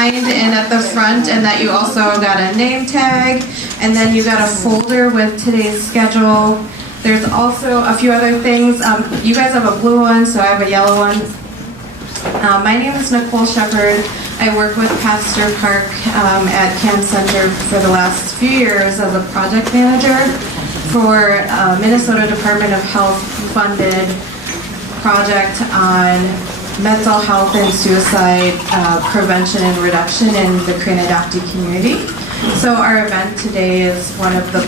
signed in at the front, and that you also got a name tag, and then you got a folder with today's schedule. There's also a few other things. You guys have a blue one, so I have a yellow one. My name is Nicole Shepard. I work with Pastor Park at Camp Center for the last few years as a project manager for Minnesota Department of Health funded project on mental health and suicide prevention and reduction in the Korean Adoptee community. So our event today is one of the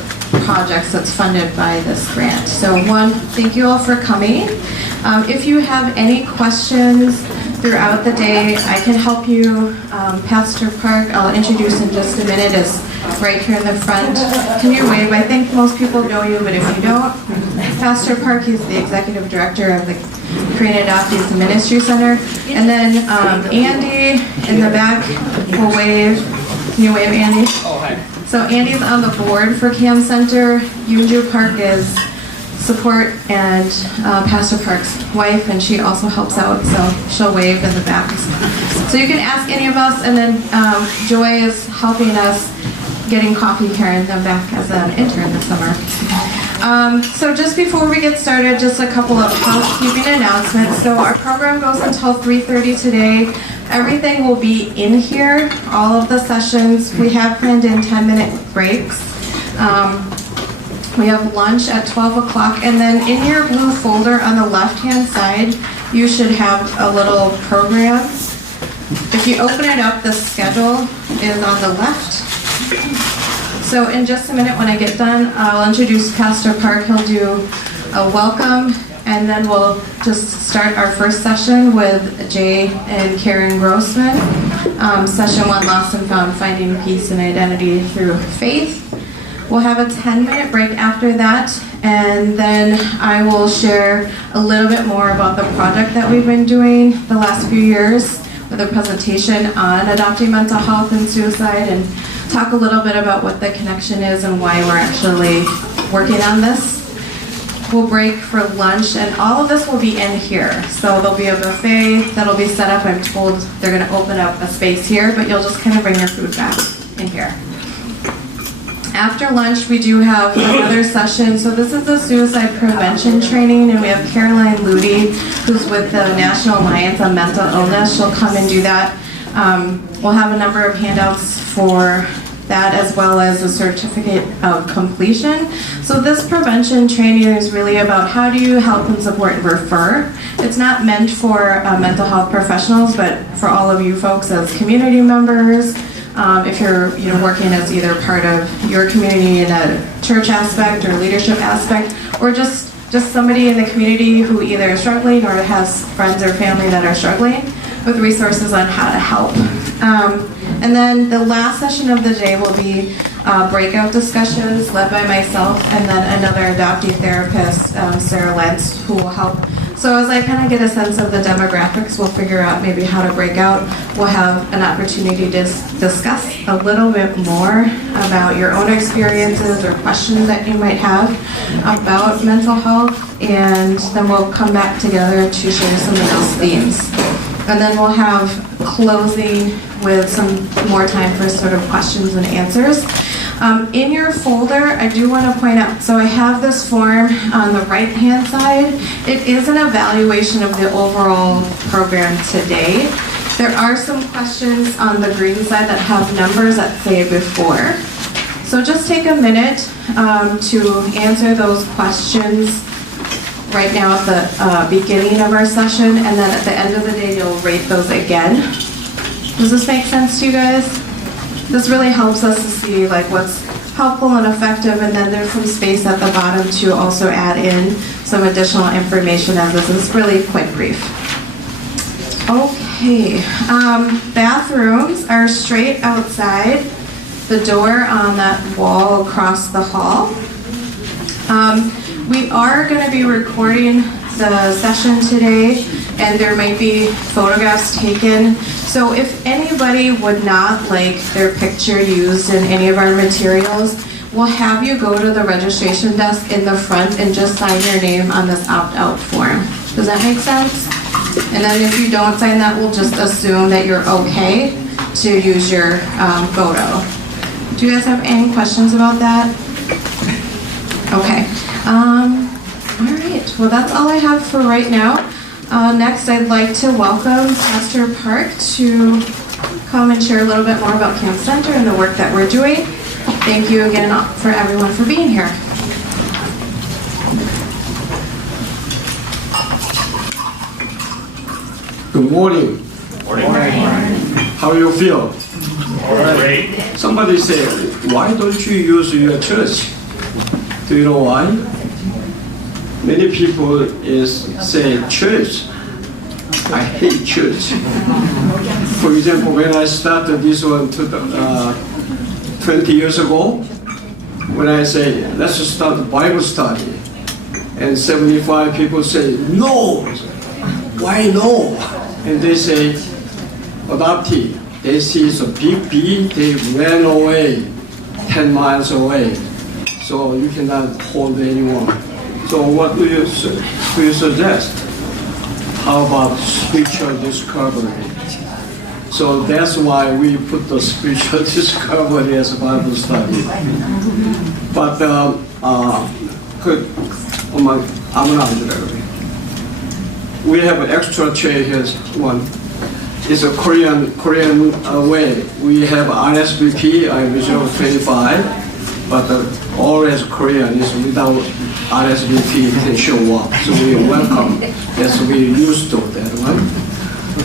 projects that's funded by this grant. So one, thank you all for coming. If you have any questions throughout the day, I can help you. Pastor Park, I'll introduce in just a minute, is right here in the front. Can you wave? I think most people know you, but if you don't, Pastor Park, he's the executive director of the Korean Adoptees Ministry Center. And then Andy in the back will wave. Can you wave, Andy? Oh, hi. So Andy's on the board for Camp Center. Yoonju Park is support, and Pastor Park's wife, and she also helps out, so she'll wave in the back. So you can ask any of us, and then Joy is helping us getting coffee here in the back as an intern this summer. So just before we get started, just a couple of housekeeping announcements. So our program goes until 3:30 today. Everything will be in here, all of the sessions. We have planned in 10-minute breaks. We have lunch at 12 o'clock, and then in your blue folder on the left-hand side, you should have a little program. If you open it up, the schedule is on the left. So in just a minute when I get done, I'll introduce Pastor Park. He'll do a welcome, and then we'll just start our first session with Jay and Karen Grossman. Session 1, Lost and Found, Finding Peace and Identity Through Faith. We'll have a 10-minute break after that, and then I will share a little bit more about the project that we've been doing the last few years with a presentation on adopting mental health and suicide, and talk a little bit about what the connection is and why we're actually working on this. We'll break for lunch, and all of this will be in here. So there'll be a buffet that'll be set up. I'm told they're going to open up a space here, but you'll just kind of bring your food back in here. After lunch, we do have another session. So this is the suicide prevention training, and we have Caroline Ludy, who's with the National Alliance on Mental Illness. She'll come and do that. We'll have a number of handouts for that, as well as a certificate of completion. So this prevention training is really about how do you help and support and refer. It's not meant for mental health professionals, but for all of you folks as community members. If you're working as either part of your community in a church aspect or leadership aspect, or just somebody in the community who either is struggling or has friends or family that are struggling, with resources on how to help. And then the last session of the day will be breakout discussions led by myself and then another adoptee therapist, Sarah Lentz, who will help. So as I kind of get a sense of the demographics, we'll figure out maybe how to break out. We'll have an opportunity to discuss a little bit more about your own experiences or questions that you might have about mental health, and then we'll come back together to share some of those themes. And then we'll have closing with some more time for sort of questions and answers. In your folder, I do want to point out, so I have this form on the right-hand side. It is an evaluation of the overall program today. There are some questions on the green side that have numbers that say before. So just take a minute to answer those questions right now at the beginning of our session, and then at the end of the day, you'll rate those again. Does this make sense to you guys? This really helps us to see like what's helpful and effective, and then there's some space at the bottom to also add in some additional information, as this is really quite brief. Okay, bathrooms are straight outside the door on that wall across the hall. We are going to be recording the session today, and there may be photographs taken. So if anybody would not like their picture used in any of our materials, we'll have you go to the registration desk in the front and just sign your name on this opt-out form. Does that make sense? And then if you don't sign that, we'll just assume that you're okay to use your photo. Do you guys have any questions about that? Okay. All right. Well, that's all I have for right now. Next, I'd like to welcome Pastor Park to come and share a little bit more about Camp Center and the work that we're doing. Thank you again for everyone for being here. Good morning. Morning. How do you feel? Great. Somebody said, why don't you use your church? Do you know why? Many people say church. I hate church. For example, when I started this one 20 years ago, when I say, let's start a Bible study, and 75 people say, no. Why no? And they say, adoptee. They see it's a big bee, they ran away, 10 miles away. So you cannot hold anyone. So what do you suggest? How about spiritual discovery? So that's why we put the spiritual discovery as a Bible study. But we have an extra chair here. One. It's a Korean way. We have RSVP, I reserve 25, but always Korean is without RSVP, you can show up. So we welcome. Yes, we're used to that one.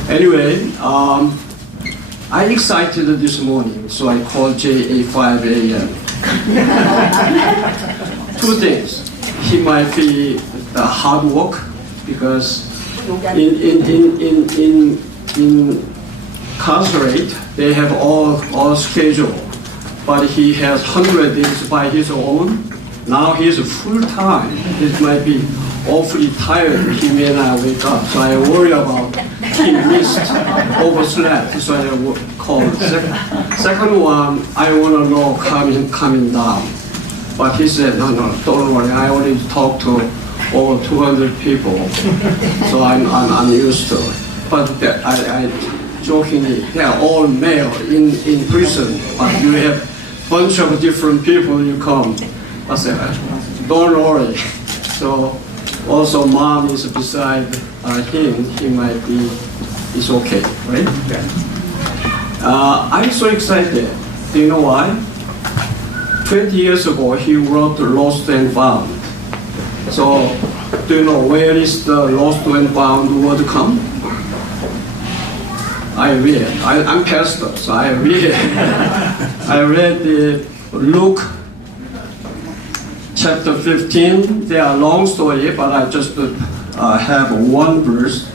Anyway, I'm excited this morning, so I called Jay at 5 a.m. Two things. He might be the hard work because in incarcerate, they have all schedule, but he has 100 days by his own. Now he's full time. It might be awfully tired. He may not wake up. So I worry about he missed, overslept. So I called. Second one, I want to know coming down. But he said, no, don't worry. I already talked to over 200 people, so I'm used to it. But I jokingly, they are all male in prison, but you have a bunch of different people you come. I said, don't worry. So also mom is beside him, he might be, it's okay, right? I'm so excited. Do you know why? 20 years ago, he wrote Lost and Found. So, do you know where is the Lost and Found word come? I read. I'm pastor, so I read. I read the Luke chapter 15. They are long story, but I just have one verse.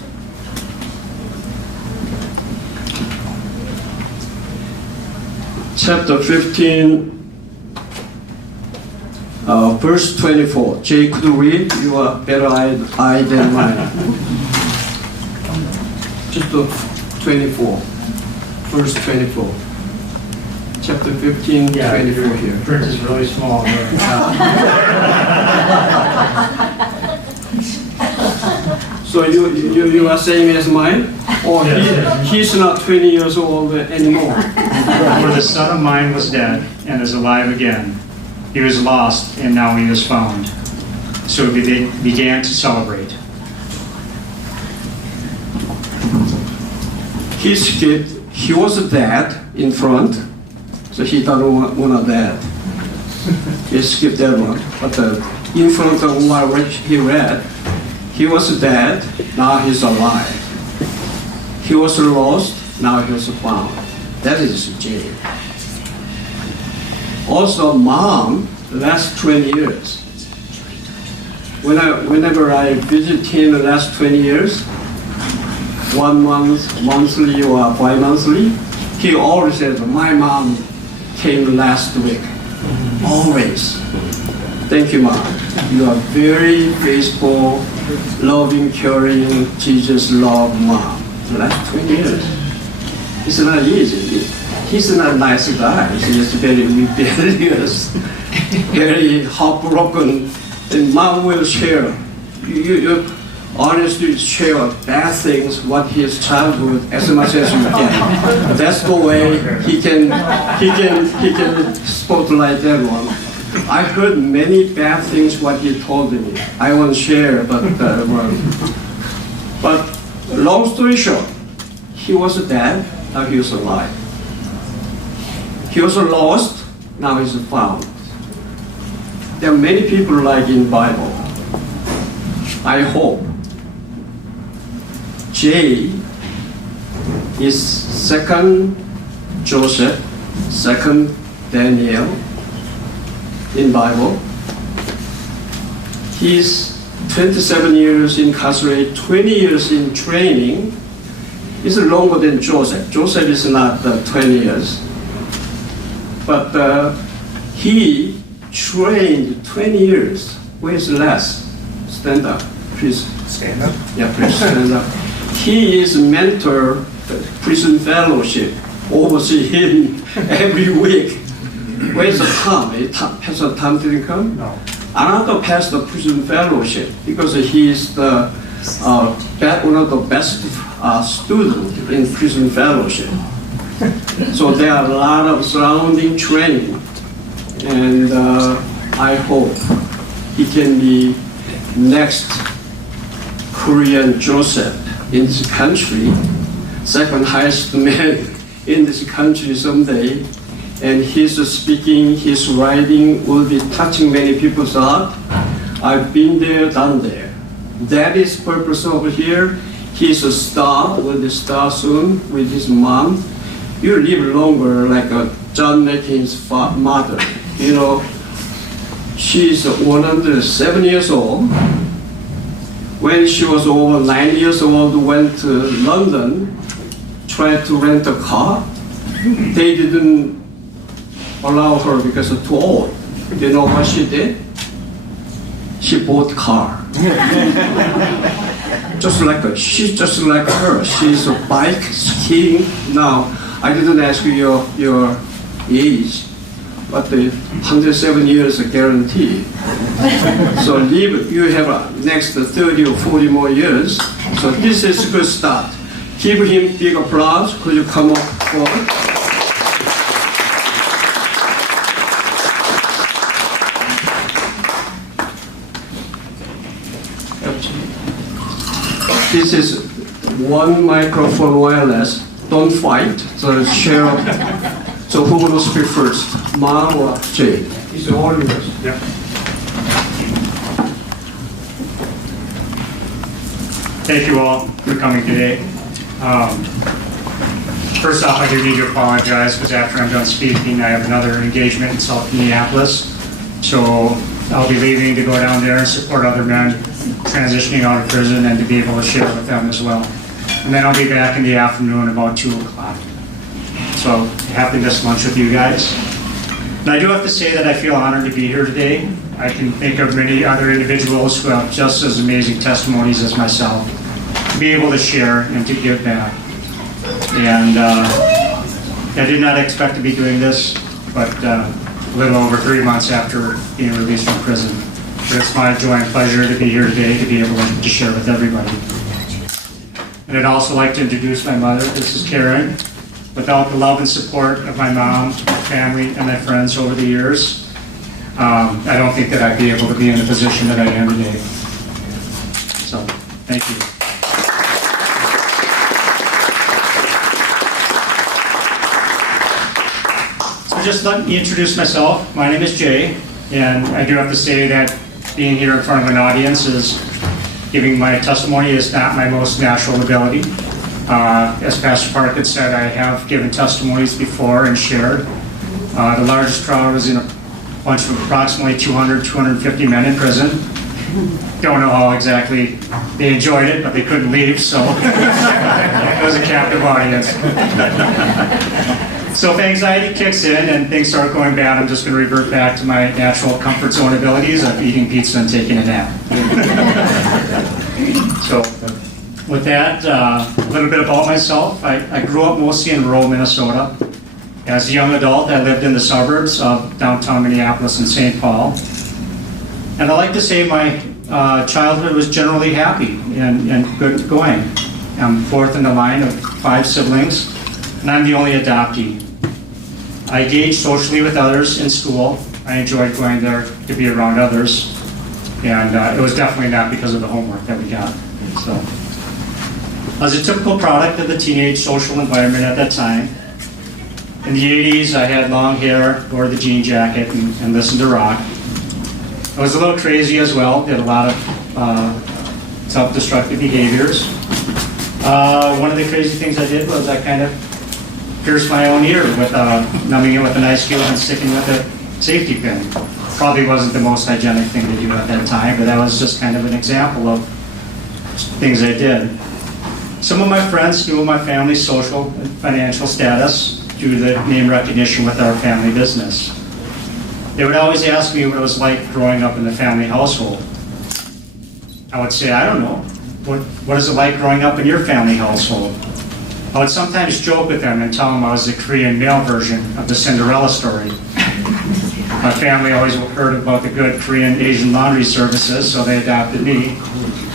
Chapter 15. Verse 24. Jay, could you read? You are better eye than mine. Just 24. Verse 24. Chapter 15, 24 here. Print is really small. So you are saying as mine? Or he's not 20 years old anymore? For the son of mine was dead and is alive again. He was lost, and now he is found. So they began to celebrate. He skipped. He was dead in front, so he doesn't want to dead. He skipped that one. But in front of what he read, he was dead, now he's alive. He was lost, now he was found. That is Jay. Also, mom, last 20 years. Whenever I visit him the last 20 years, 1 month, monthly or bi-monthly, he always says, my mom came last week. Always. Thank you, Mom. You are very faithful, loving, caring, Jesus love mom. The last 20 years. It's not easy. He's not a nice guy. He's very rebellious, very heartbroken. And mom will share. honestly share bad things, what his childhood, as much as you can. That's the way he can spotlight everyone. I heard many bad things what he told me. I won't share, but long story short, he was dead, now he was alive. He was lost, now he's found. There are many people like in Bible. I hope Jay is second Joseph, second Daniel in Bible. He's 27 years incarcerated, 20 years in training. It's longer than Joseph. Joseph is not 20 years. But he trained 20 years. Where's less? Stand up, please. Stand up? Yeah, please stand up. He is mentor prison fellowship. Oversee him every week. Where's Tom? Pastor Tom didn't come? No. Another pastor prison fellowship because he is the one of the best students in prison fellowship. So there are a lot of surrounding training, and I hope he can be next Korean Joseph in this country, second highest man in this country someday. And his speaking, his writing will be touching many people's heart. I've been there, done there. That is purpose over here. He's a star, will be a star soon with his mom. You live longer like John Maccain's mother. You know, she's 107 years old. When she was over 9 years old, went to London, tried to rent a car. They didn't allow her because it's too old. You know what she did? She bought a car. She's just like her. She's a bike skiing. Now, I didn't ask you your age, but the 107 years guarantee. So you have next 30 or 40 more years. So this is a good start. Give him big applause. Could you come up forward? This is one microphone wireless. Don't fight. So share. So who will speak first? Ma or Jay? He's the one of us. Yep. Thank you all for coming today. First off, I do need to apologize because after I'm done speaking, I have another engagement in South Minneapolis. So I'll be leaving to go down there and support other men transitioning out of prison and to be able to share with them as well. And then I'll be back in the afternoon about 2 o'clock. So happy to miss lunch with you guys. And I do have to say that I feel honored to be here today. I can think of many other individuals who have just as amazing testimonies as myself to be able to share and to give back. And I did not expect to be doing this, but a little over 3 months after being released from prison. But it's my joy and pleasure to be here today to be able to share with everybody. And I'd also like to introduce my mother. This is Karen. Without the love and support of my mom, my family, and my friends over the years, I don't think that I'd be able to be in the position that I am today. So, thank you. So just let me introduce myself. My name is Jay, and I do have to say that being here in front of an audience is giving my testimony is not my most natural ability. As Pastor Park had said, I have given testimonies before and shared. The largest crowd was in a bunch of approximately 200, 250 men in prison. Don't know how exactly they enjoyed it, but they couldn't leave, so it was a captive audience. So if anxiety kicks in and things start going bad, I'm just going to revert back to my natural comfort zone abilities of eating pizza and taking a nap. So with that, a little bit about myself. I grew up mostly in rural Minnesota. As a young adult, I lived in the suburbs of downtown Minneapolis and St. Paul. And I like to say my childhood was generally happy and good going. I'm fourth in the line of 5 siblings, and I'm the only adoptee. I engaged socially with others in school. I enjoyed going there to be around others, and it was definitely not because of the homework that we got. So, I was a typical product of the teenage social environment at that time. In the 80s, I had long hair, wore the jean jacket, and listened to rock. I was a little crazy as well, did a lot of self-destructive behaviors. One of the crazy things I did was I kind of pierced my own ear with numbing it with an ice cube and sticking with a safety pin. Probably wasn't the most hygienic thing to do at that time, but that was just kind of an example of things I did. Some of my friends knew my family's social and financial status due to the name recognition with our family business. They would always ask me what it was like growing up in the family household. I would say, I don't know. What is it like growing up in your family household? I would sometimes joke with them and tell them I was the Korean male version of the Cinderella story. My family always heard about the good Korean Asian laundry services, so they adopted me.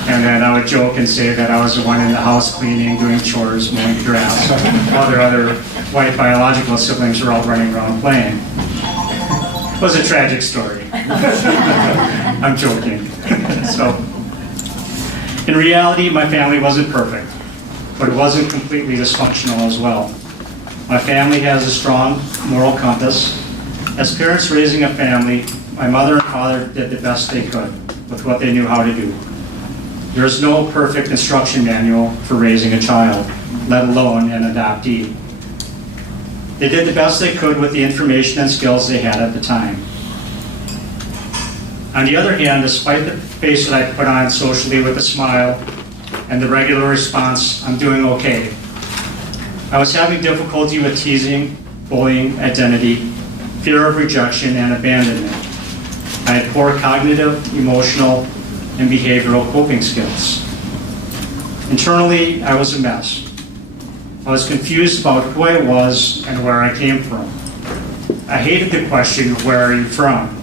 And then I would joke and say that I was the one in the house cleaning, doing chores, mowing grass, while their other white biological siblings were all running around playing. It was a tragic story. I'm joking. So, in reality, my family wasn't perfect, but it wasn't completely dysfunctional as well. My family has a strong moral compass. As parents raising a family, my mother and father did the best they could with what they knew how to do. There is no perfect instruction manual for raising a child, let alone an adoptee. They did the best they could with the information and skills they had at the time. On the other hand, despite the face that I put on socially with a smile and the regular response, I'm doing okay, I was having difficulty with teasing, bullying, identity, fear of rejection, and abandonment. I had poor cognitive, emotional, and behavioral coping skills. Internally, I was a mess. I was confused about who I was and where I came from. I hated the question, where are you from?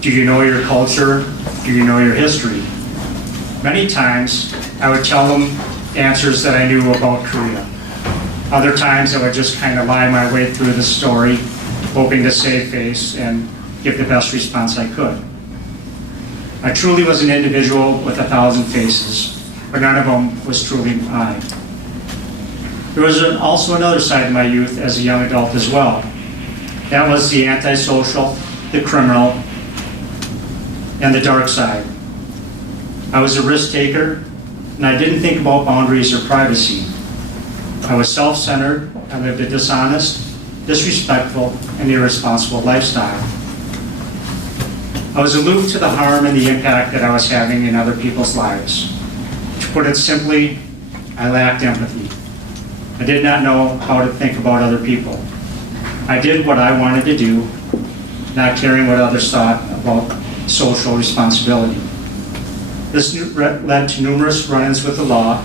Do you know your culture? Do you know your history? Many times, I would tell them answers that I knew about Korea. Other times, I would just kind of lie my way through the story, hoping to save face and give the best response I could. I truly was an individual with 1,000 faces, but none of them was truly I. There was also another side of my youth as a young adult as well. That was the antisocial, the criminal, and the dark side. I was a risk taker, and I didn't think about boundaries or privacy. I was self-centered. I lived a dishonest, disrespectful, and irresponsible lifestyle. I was aloof to the harm and the impact that I was having in other people's lives. To put it simply, I lacked empathy. I did not know how to think about other people. I did what I wanted to do, not caring what others thought about social responsibility. This led to numerous run-ins with the law,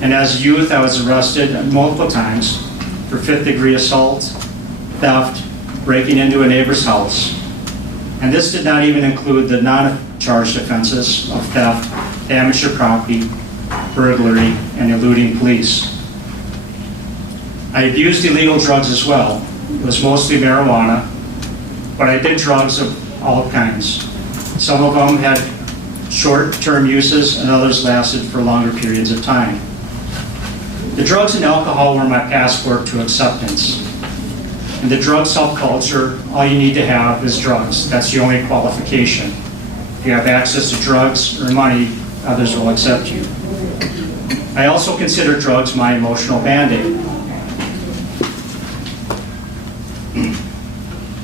and as a youth I was arrested multiple times for 5th-degree assault, theft, breaking into a neighbor's house. And this did not even include the non-charged offenses of theft, damage to property, burglary, and eluding police. I abused illegal drugs as well. It was mostly marijuana, but I did drugs of all kinds. Some of them had short-term uses and others lasted for longer periods of time. The drugs and alcohol were my passport to acceptance. In the drug subculture, all you need to have is drugs. That's the only qualification. If you have access to drugs or money, others will accept you. I also consider drugs my emotional band-aid.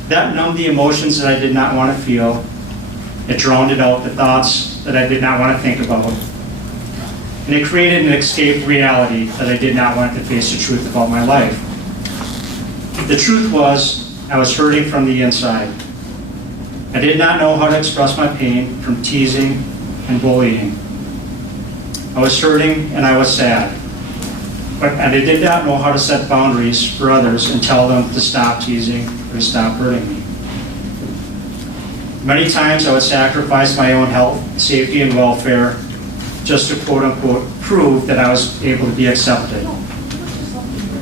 That numbed the emotions that I did not want to feel. It drowned out the thoughts that I did not want to think about. And it created an escape reality that I did not want to face the truth about my life. The truth was, I was hurting from the inside. I did not know how to express my pain from teasing and bullying. I was hurting and I was sad. But I did not know how to set boundaries for others and tell them to stop teasing or to stop hurting me. Many times I would sacrifice my own health, safety, and welfare just to quote unquote prove that I was able to be accepted,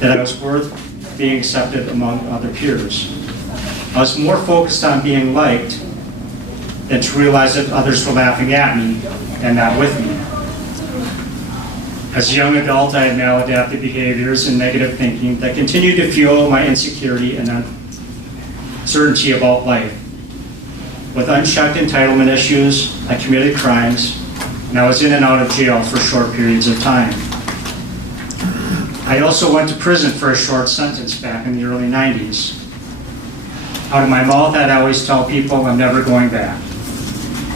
that I was worth being accepted among other peers. I was more focused on being liked than to realize that others were laughing at me and not with me. As a young adult, I had maladaptive behaviors and negative thinking that continued to fuel my insecurity and uncertainty about life. With unchecked entitlement issues, I committed crimes, and I was in and out of jail for short periods of time. I also went to prison for a short sentence back in the early 90s. Out of my mouth, I'd always tell people I'm never going back.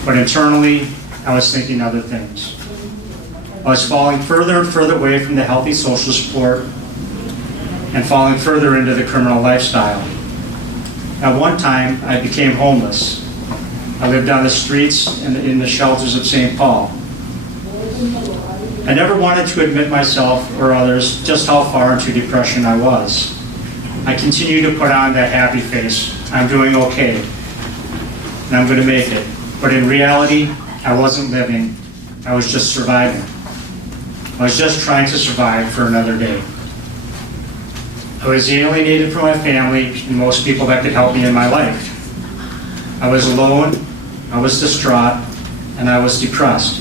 But internally, I was thinking other things. I was falling further and further away from the healthy social support and falling further into the criminal lifestyle. At one time, I became homeless. I lived on the streets and in the shelters of St. Paul. I never wanted to admit myself or others just how far into depression I was. I continued to put on that happy face. I'm doing okay, and I'm going to make it. But in reality, I wasn't living. I was just surviving. I was just trying to survive for another day. I was alienated from my family and most people that could help me in my life. I was alone, I was distraught, and I was depressed.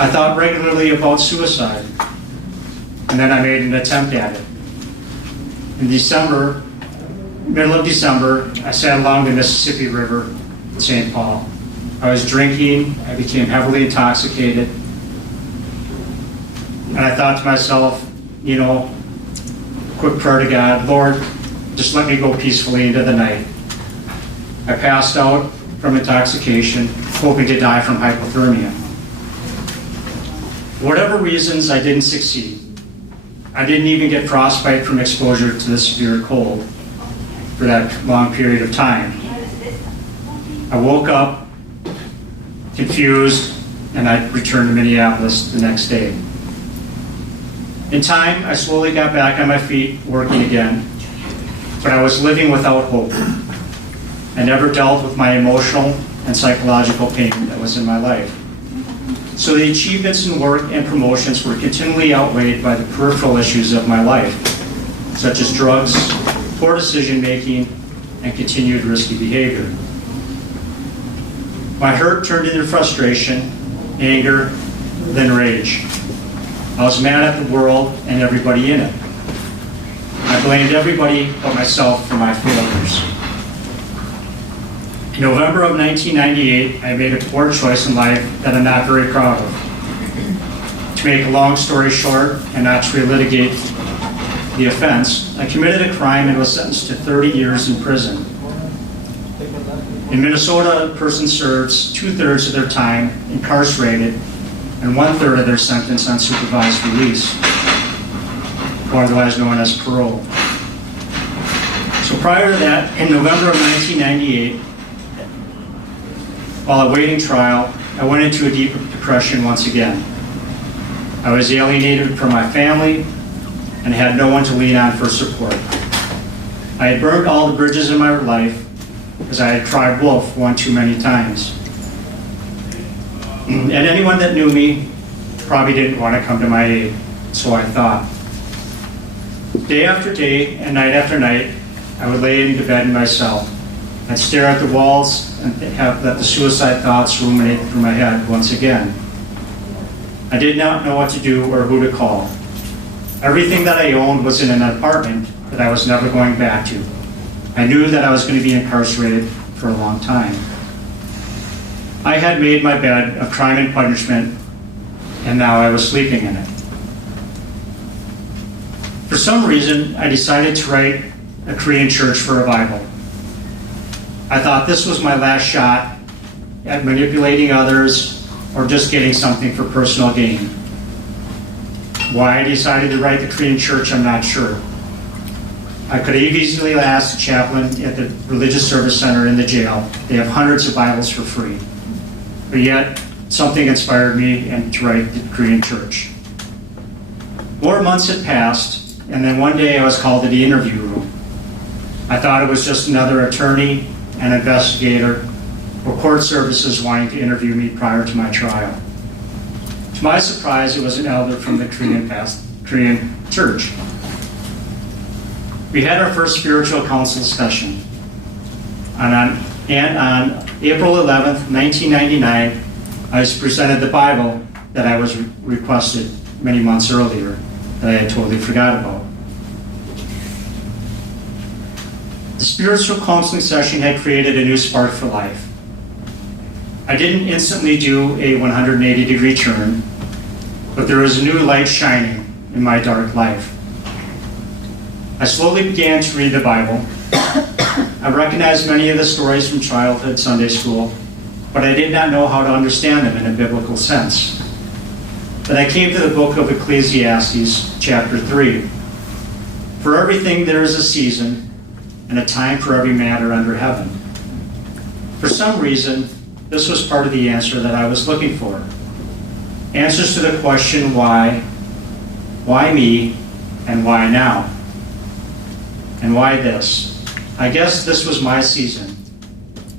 I thought regularly about suicide, and then I made an attempt at it. In December, middle of December, I sat along the Mississippi River in St. Paul. I was drinking, I became heavily intoxicated, and I thought to myself, quick prayer to God, Lord, just let me go peacefully into the night. I passed out from intoxication, hoping to die from hypothermia. For whatever reasons, I didn't succeed. I didn't even get frostbite from exposure to the severe cold for that long period of time. I woke up confused, and I returned to Minneapolis the next day. In time, I slowly got back on my feet, working again, but I was living without hope. I never dealt with my emotional and psychological pain that was in my life. So the achievements in work and promotions were continually outweighed by the peripheral issues of my life, such as drugs, poor decision-making, and continued risky behavior. My hurt turned into frustration, anger, then rage. I was mad at the world and everybody in it. I blamed everybody but myself for my failures. In November of 1998, I made a poor choice in life that I'm not very proud of. To make a long story short, and not to relitigate the offense, I committed a crime and was sentenced to 30 years in prison. In Minnesota, a person serves 2/3 of their time incarcerated and 1/3 of their sentence on supervised release, or otherwise known as parole. So prior to that, in November of 1998, while awaiting trial, I went into a deep depression once again. I was alienated from my family and had no one to lean on for support. I had burned all the bridges in my life as I had tried wolf one too many times. And anyone that knew me probably didn't want to come to my aid, so I thought. Day after day and night after night, I would lay into bed in my cell. I'd stare at the walls and let the suicide thoughts ruminate through my head once again. I did not know what to do or who to call. Everything that I owned was in an apartment that I was never going back to. I knew that I was going to be incarcerated for a long time. I had made my bed a crime and punishment, and now I was sleeping in it. For some reason, I decided to write a Korean church for revival. I thought this was my last shot at manipulating others or just getting something for personal gain. Why I decided to write the Korean church, I'm not sure. I could have easily asked the chaplain at the religious service center in the jail. They have hundreds of Bibles for free. But yet, something inspired me and to write the Korean church. More months had passed, and then one day I was called to the interview room. I thought it was just another attorney and investigator or court services wanting to interview me prior to my trial. To my surprise, it was an elder from the Korean church. We had our first spiritual council session. And on April 11th, 1999, I was presented the Bible that I was requested many months earlier that I had totally forgot about. The spiritual counseling session had created a new spark for life. I didn't instantly do a 180-degree turn, but there was a new light shining in my dark life. I slowly began to read the Bible. I recognized many of the stories from childhood Sunday school, but I did not know how to understand them in a biblical sense. Then I came to the book of Ecclesiastes, chapter 3. For everything there is a season, and a time for every matter under heaven. For some reason, this was part of the answer that I was looking for. Answers to the question why me, and why now? And why this? I guess this was my season.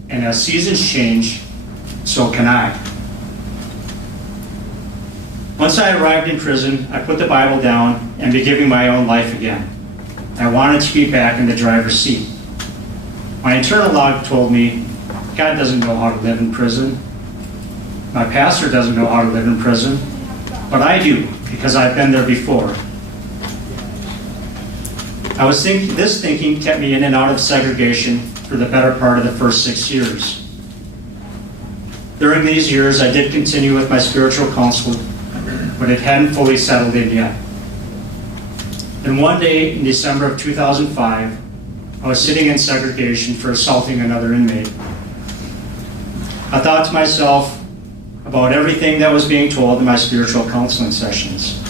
And as seasons change, so can I. Once I arrived in prison, I put the Bible down and began giving my own life again. I wanted to be back in the driver's seat. My internal log told me, God doesn't know how to live in prison. My pastor doesn't know how to live in prison, but I do, because I've been there before. This thinking kept me in and out of segregation for the better part of the first 6 years. During these years, I did continue with my spiritual counsel, but it hadn't fully settled in yet. And one day in December of 2005, I was sitting in segregation for assaulting another inmate. I thought to myself about everything that was being told in my spiritual counseling sessions,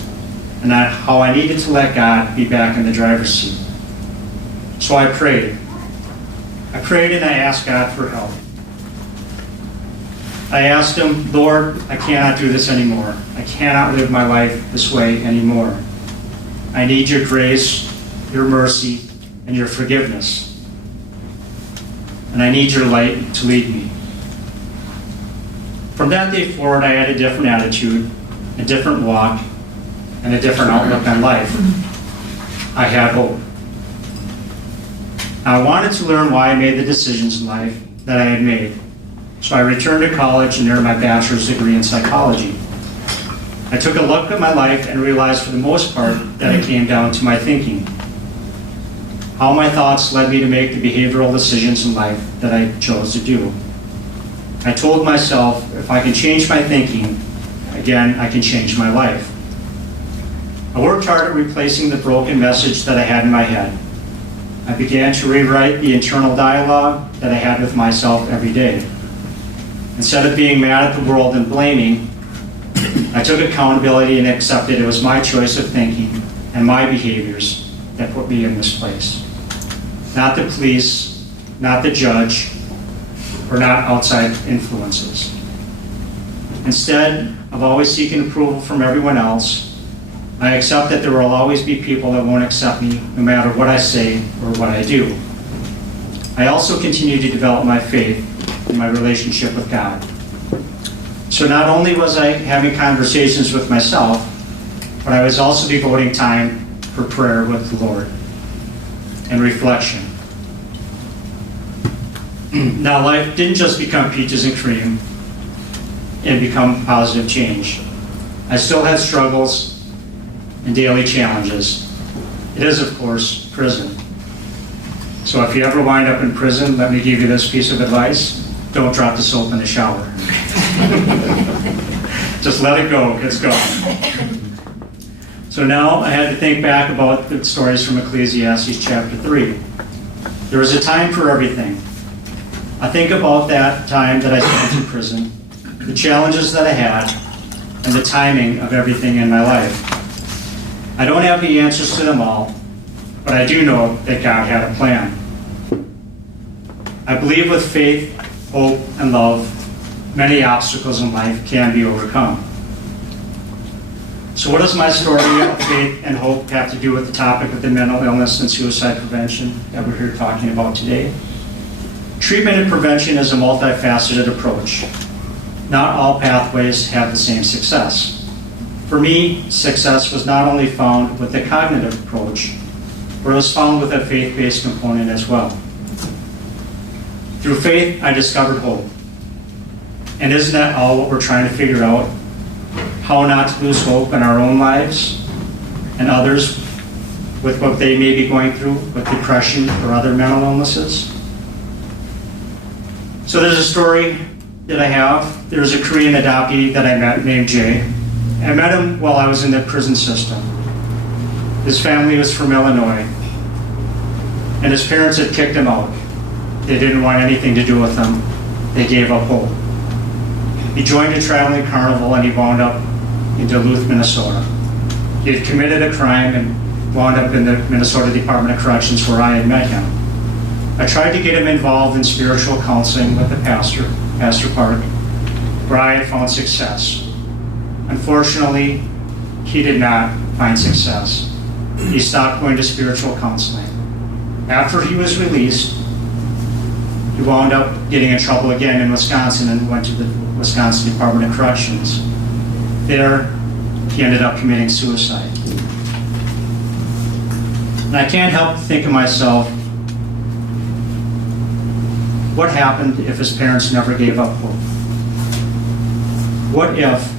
and how I needed to let God be back in the driver's seat. So I prayed. I prayed and I asked God for help. I asked Him, Lord, I cannot do this anymore. I cannot live my life this way anymore. I need your grace, your mercy, and your forgiveness. And I need your light to lead me. From that day forward, I had a different attitude, a different walk, and a different outlook on life. I had hope. I wanted to learn why I made the decisions in life that I had made. So I returned to college and earned my bachelor's degree in psychology. I took a look at my life and realized for the most part that it came down to my thinking. How my thoughts led me to make the behavioral decisions in life that I chose to do. I told myself, if I can change my thinking, again, I can change my life. I worked hard at replacing the broken message that I had in my head. I began to rewrite the internal dialogue that I had with myself every day. Instead of being mad at the world and blaming, I took accountability and accepted it was my choice of thinking and my behaviors that put me in this place. Not the police, not the judge, or not outside influences. Instead of always seeking approval from everyone else, I accept that there will always be people that won't accept me no matter what I say or what I do. I also continue to develop my faith in my relationship with God. So not only was I having conversations with myself, but I was also devoting time for prayer with the Lord and reflection. Now, life didn't just become peaches and cream and become positive change. I still had struggles and daily challenges. It is, of course, prison. So if you ever wind up in prison, let me give you this piece of advice. Don't drop the soap in the shower. Just let it go. It's gone. So now I had to think back about the stories from Ecclesiastes chapter 3. There was a time for everything. I think about that time that I spent in prison, the challenges that I had, and the timing of everything in my life. I don't have the answers to them all, but I do know that God had a plan. I believe with faith, hope, and love, many obstacles in life can be overcome. So what does my story of faith and hope have to do with the topic of the mental illness and suicide prevention that we're here talking about today? Treatment and prevention is a multifaceted approach. Not all pathways have the same success. For me, success was not only found with the cognitive approach, but it was found with a faith-based component as well. Through faith, I discovered hope. And isn't that all what we're trying to figure out? How not to lose hope in our own lives and others with what they may be going through with depression or other mental illnesses? So there's a story that I have. There's a Korean adoptee that I met named Jay. I met him while I was in the prison system. His family was from Illinois, and his parents had kicked him out. They didn't want anything to do with him. They gave up hope. He joined a traveling carnival and he wound up in Duluth, Minnesota. He had committed a crime and wound up in the Minnesota Department of Corrections where I had met him. I tried to get him involved in spiritual counseling with the pastor, Pastor Park, where I had found success. Unfortunately, he did not find success. He stopped going to spiritual counseling. After he was released, he wound up getting in trouble again in Wisconsin and went to the Wisconsin Department of Corrections. There, he ended up committing suicide. And I can't help but think of myself, what happened if his parents never gave up hope? What if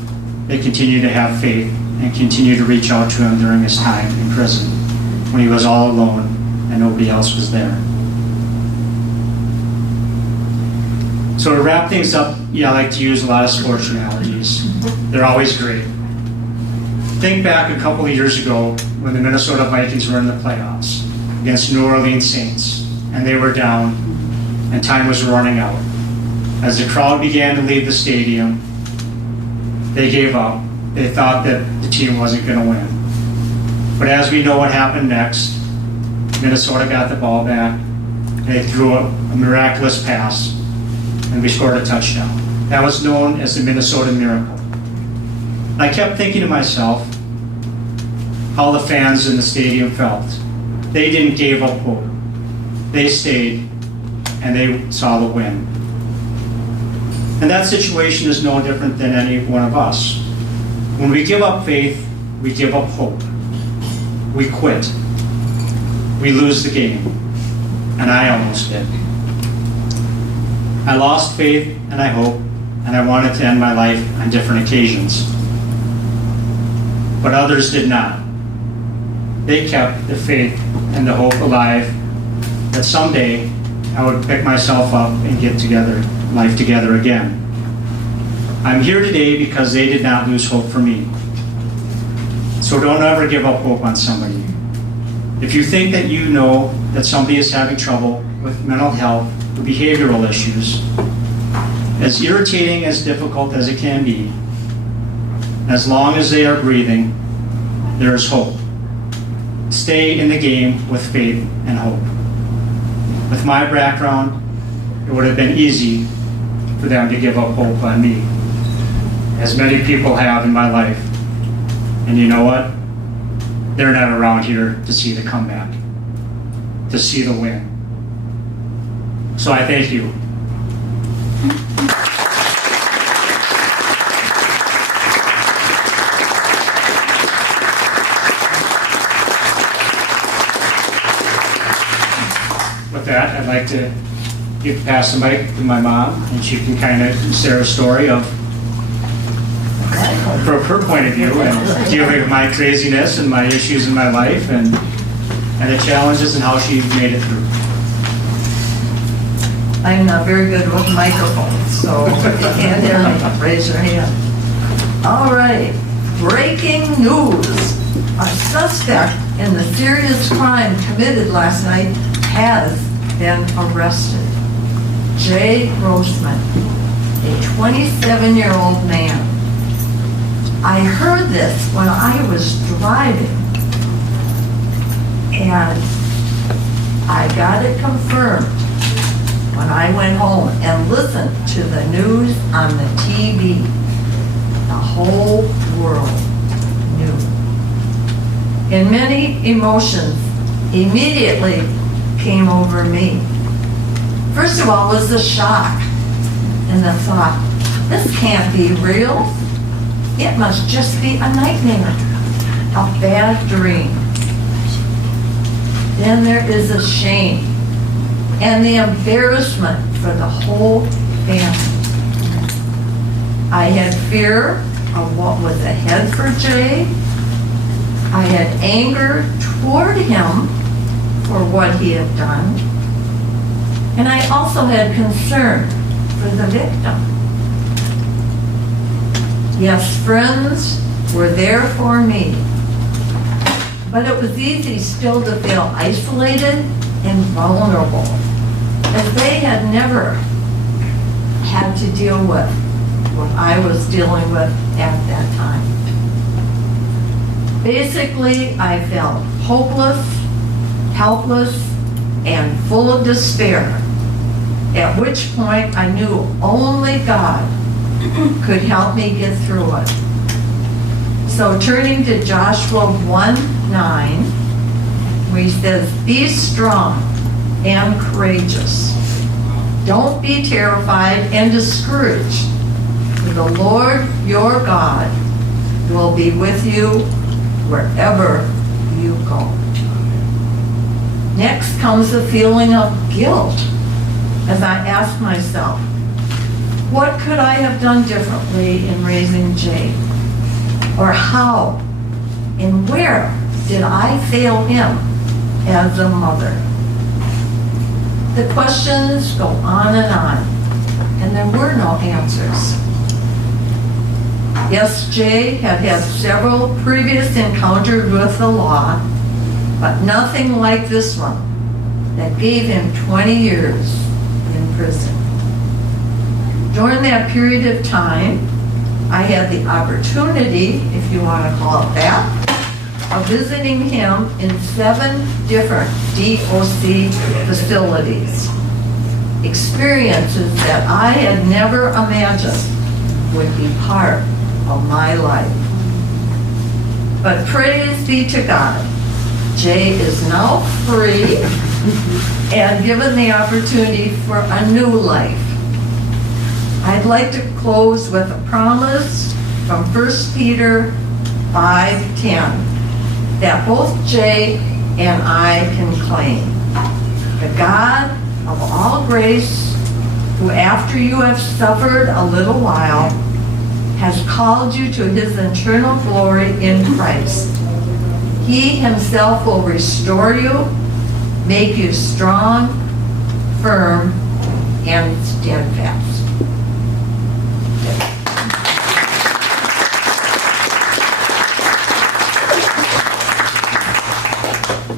they continued to have faith and continued to reach out to him during his time in prison when he was all alone and nobody else was there? So to wrap things up, I like to use a lot of sports analogies. They're always great. Think back a couple of years ago when the Minnesota Vikings were in the playoffs against New Orleans Saints, and they were down, and time was running out. As the crowd began to leave the stadium, they gave up. They thought that the team wasn't going to win. But as we know what happened next, Minnesota got the ball back, and they threw a miraculous pass, and we scored a touchdown. That was known as the Minnesota Miracle. And I kept thinking to myself how the fans in the stadium felt. They didn't give up hope. They stayed, and they saw the win. And that situation is no different than any one of us. When we give up faith, we give up hope. We quit. We lose the game. And I almost did. I lost faith and I hope, and I wanted to end my life on different occasions. But others did not. They kept the faith and the hope alive that someday I would pick myself up and get life together again. I'm here today because they did not lose hope for me. So don't ever give up hope on somebody. If you think that you know that somebody is having trouble with mental health or behavioral issues, as irritating, as difficult as it can be, as long as they are breathing, there is hope. Stay in the game with faith and hope. With my background, it would have been easy for them to give up hope on me, as many people have in my life. And you know what? They're not around here to see the comeback, to see the win. So I thank you. With that, I'd like to pass the mic to my mom, and she can kind of share a story of from her point of view and dealing with my craziness and my issues in my life and the challenges and how she made it through. I'm not very good with microphones, so if you can't hear me, raise your hand. All right, breaking news. A suspect in the serious crime committed last night has been arrested. Jay Grossman, a 27-year-old man. I heard this when I was driving, and I got it confirmed when I went home and listened to the news on the TV. The whole world knew. And many emotions immediately came over me. First of all was the shock and the thought, this can't be real. It must just be a nightmare, a bad dream. Then there is the shame and the embarrassment for the whole family. I had fear of what was ahead for Jay. I had anger toward him for what he had done. And I also had concern for the victim. Yes, friends were there for me. But it was easy still to feel isolated and vulnerable, as they had never had to deal with what I was dealing with at that time. Basically, I felt hopeless, helpless, and full of despair, at which point I knew only God could help me get through it. So turning to Joshua 1:9, where he says, be strong and courageous. Don't be terrified and discouraged, for the Lord your God will be with you wherever you go. Next comes the feeling of guilt as I ask myself, what could I have done differently in raising Jay? Or how and where did I fail him as a mother? The questions go on, and there were no answers. Yes, Jay had had several previous encounters with the law, but nothing like this one that gave him 20 years in prison. During that period of time, I had the opportunity, if you want to call it that, of visiting him in 7 different DOC facilities. Experiences that I had never imagined would be part of my life. But praise be to God, Jay is now free and given the opportunity for a new life. I'd like to close with a promise from 1 Peter 5:10 that both Jay and I can claim. The God of all grace, who after you have suffered a little while, has called you to his eternal glory in Christ. He himself will restore you, make you strong, firm, and steadfast.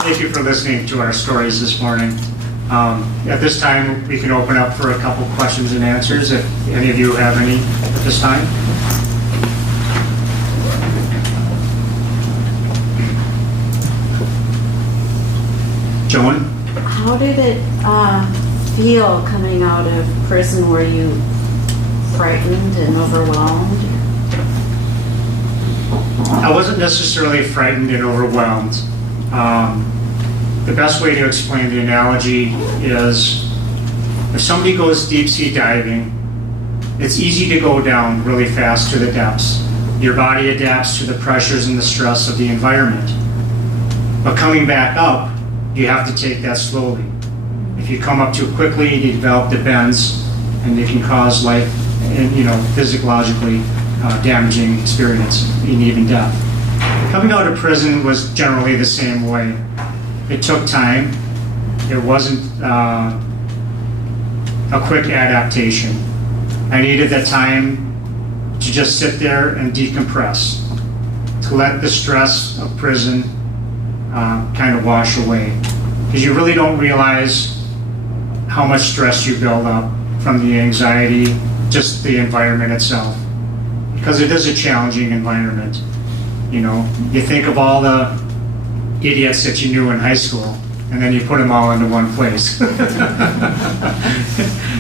Thank you for listening to our stories this morning. At this time, we can open up for a couple questions and answers if any of you have any at this time. Joan? How did it feel coming out of prison? Were you frightened and overwhelmed? I wasn't necessarily frightened and overwhelmed. The best way to explain the analogy is if somebody goes deep sea diving, it's easy to go down really fast to the depths. Your body adapts to the pressures and the stress of the environment. But coming back up, you have to take that slowly. If you come up too quickly, you develop the bends, and they can cause life and physiologically damaging experience and even death. Coming out of prison was generally the same way. It took time. It wasn't a quick adaptation. I needed that time to just sit there and decompress, to let the stress of prison kind of wash away. Because you really don't realize how much stress you build up from the anxiety, just the environment itself. Because it is a challenging environment. You think of all the idiots that you knew in high school, and then you put them all into one place.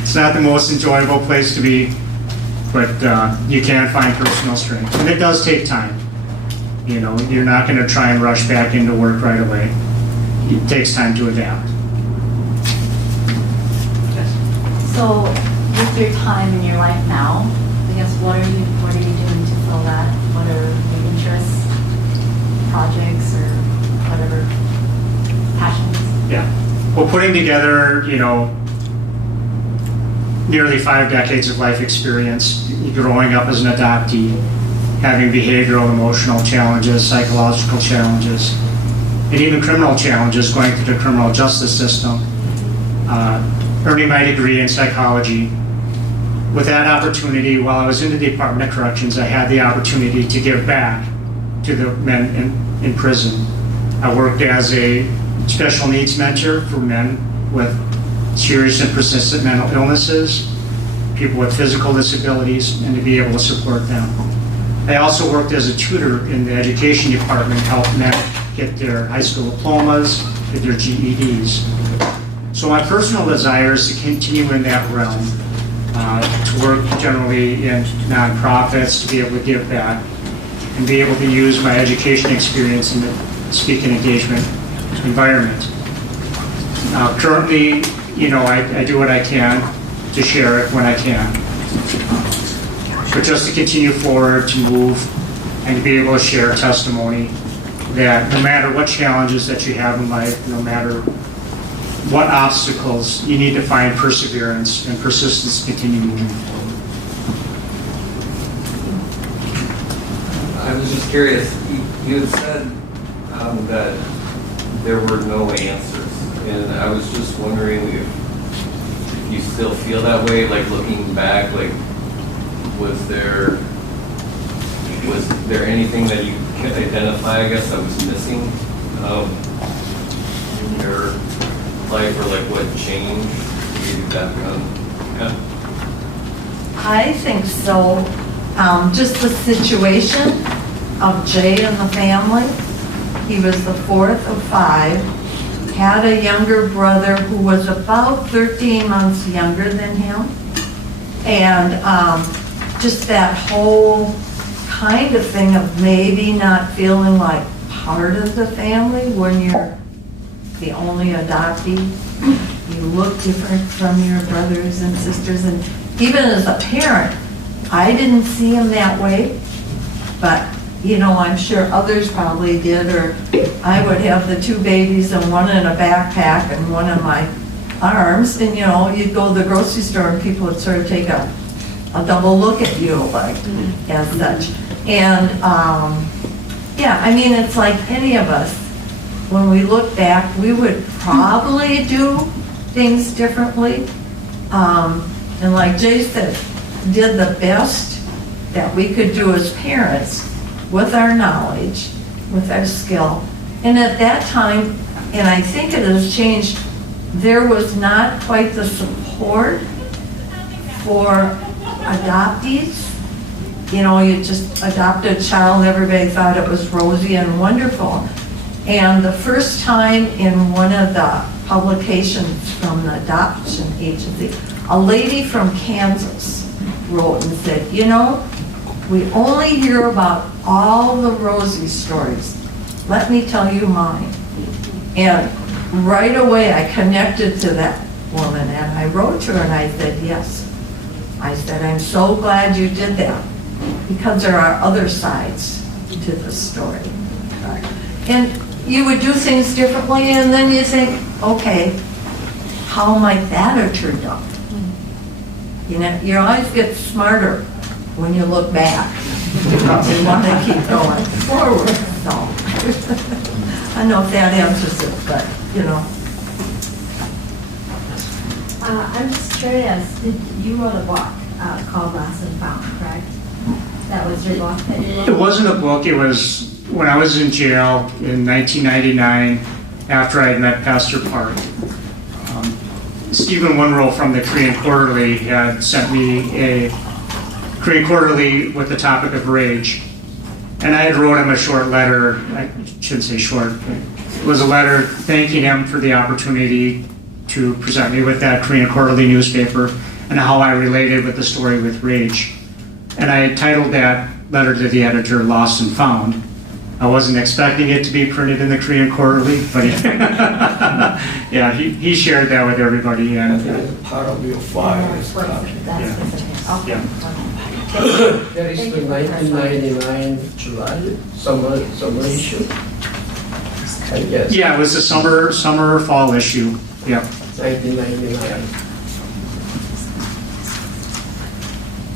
It's not the most enjoyable place to be, but you can find personal strength. And it does take time. You're not going to try and rush back into work right away. It takes time to adapt. So with your time in your life now, I guess what are you doing to fill that? What are your interests, projects, or whatever, passions? Yeah. Well, putting together, nearly 5 decades of life experience, growing up as an adoptee, having behavioral, emotional challenges, psychological challenges, and even criminal challenges going through the criminal justice system, earning my degree in psychology. With that opportunity, while I was in the Department of Corrections, I had the opportunity to give back to the men in prison. I worked as a special needs mentor for men with serious and persistent mental illnesses, people with physical disabilities, and to be able to support them. I also worked as a tutor in the education department, helping men get their high school diplomas, get their GEDs. So my personal desire is to continue in that realm, to work generally in nonprofits, to be able to give back, and be able to use my education experience in the speaking engagement environment. Currently, I do what I can to share it when I can. But just to continue forward, to move, and to be able to share testimony that no matter what challenges that you have in life, no matter what obstacles, you need to find perseverance and persistence to continue moving forward. I was just curious, you had said that there were no answers, and I was just wondering if you still feel that way, like looking back, like was there anything that you could identify, I guess, that was missing in your life, or like what changed you that yeah. I think so. Just the situation of Jay and the family. He was the 4th of 5, had a younger brother who was about 13 months younger than him. And just that whole kind of thing of maybe not feeling like part of the family when you're the only adoptee. You look different from your brothers and sisters, and even as a parent, I didn't see him that way, but I'm sure others probably did, or I would have the 2 babies and one in a backpack and one in my arms, and you'd go to the grocery store and people would sort of take a double look at you, like, as such. And it's like any of us, when we look back, we would probably do things differently. And like Jay said, did the best that we could do as parents with our knowledge, with our skill. And at that time, and I think it has changed, there was not quite the support for adoptees. You just adopted a child, everybody thought it was rosy and wonderful. And the first time in one of the publications from the adoption agency, a lady from Kansas wrote and said, we only hear about all the rosy stories. Let me tell you mine. And right away I connected to that woman, and I wrote to her and I said, yes. I said, I'm so glad you did that, because there are other sides to the story. And you would do things differently, and then you think, okay, how might that have turned out? You always get smarter when you look back. You want to keep going forward. So, I know if that answers it, but, I'm just curious, you wrote a book called Lost and Found, correct? That was your book that you wrote? It wasn't a book, it was when I was in jail in 1999, after I had met Pastor Park. Stephen Winrow from the Korean Quarterly had sent me a Korean Quarterly with the topic of rage. And I had wrote him a short letter, I shouldn't say short, but it was a letter thanking him for the opportunity to present me with that Korean Quarterly newspaper and how I related with the story with rage. And I had titled that letter to the editor, Lost and Found. I wasn't expecting it to be printed in the Korean Quarterly, but yeah, he shared that with everybody, I and think it's part of your file. It's What- copy. That's Yeah. specific. Okay. Yeah. That is Thank the you for clarifying. 1999 July summer issue. I guess. yeah, it was the summer fall issue. Yeah. 1999.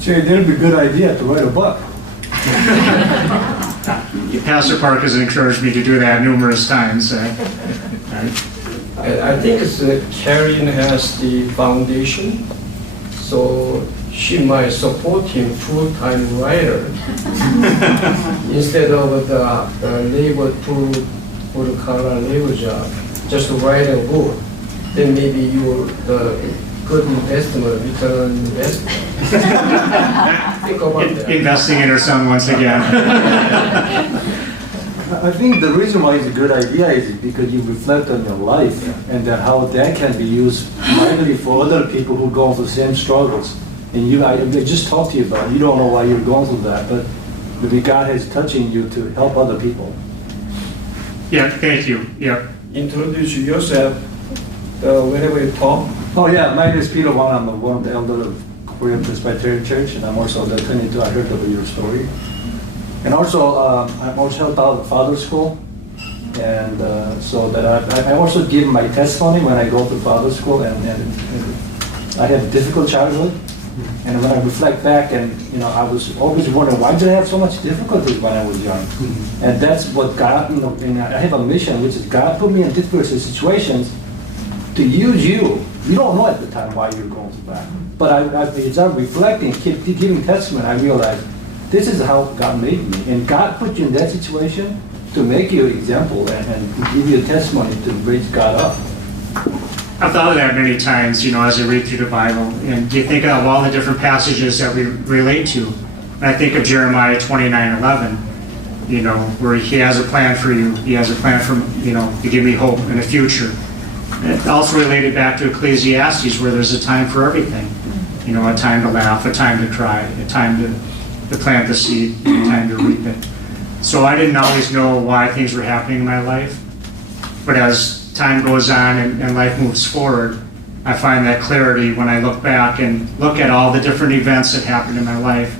Jay, that'd be a good idea to write a book. Pastor Park has encouraged me to do that numerous times. I think it's Karen has the foundation, so she might support him full-time writer instead of the labor blue-collar labor job. Just write a book, then maybe you're the good investment, return on investment. Think about that. Investing in her son once again. I think the reason why it's a good idea is because you reflect on your life and then how that can be used mightily for other people who go through the same struggles. And I just talked to you about it. You don't know why you're going through that, but maybe God is touching you to help other people. Yeah, thank you. Yeah. Introduce yourself whenever you talk. Oh yeah, my name is Peter Wang. I'm one of the elders of Korean Presbyterian Church, and I'm also the 22. I heard about your story. And also, I'm also helped out at Father's School. And so that I also give my testimony when I go to Father's School, and I had a difficult childhood. And when I reflect back, and I was always wondering, why did I have so much difficulties when I was young? And that's what God, and I have a mission, which is God put me in difficult situations to use you. You don't know at the time why you're going through that. But as I'm reflecting, keep giving testimony, I realize this is how God made me. And God put you in that situation to make you an example and give you a testimony to raise God up. I've thought of that many times, as I read through the Bible, and you think of all the different passages that we relate to. And I think of Jeremiah 29:11, where he has a plan for you. He has a plan for, to give me hope and a future. And it's also related back to Ecclesiastes, where there's a time for everything. A time to laugh, a time to cry, a time to plant the seed, a time to reap it. So I didn't always know why things were happening in my life, but as time goes on and life moves forward, I find that clarity when I look back and look at all the different events that happened in my life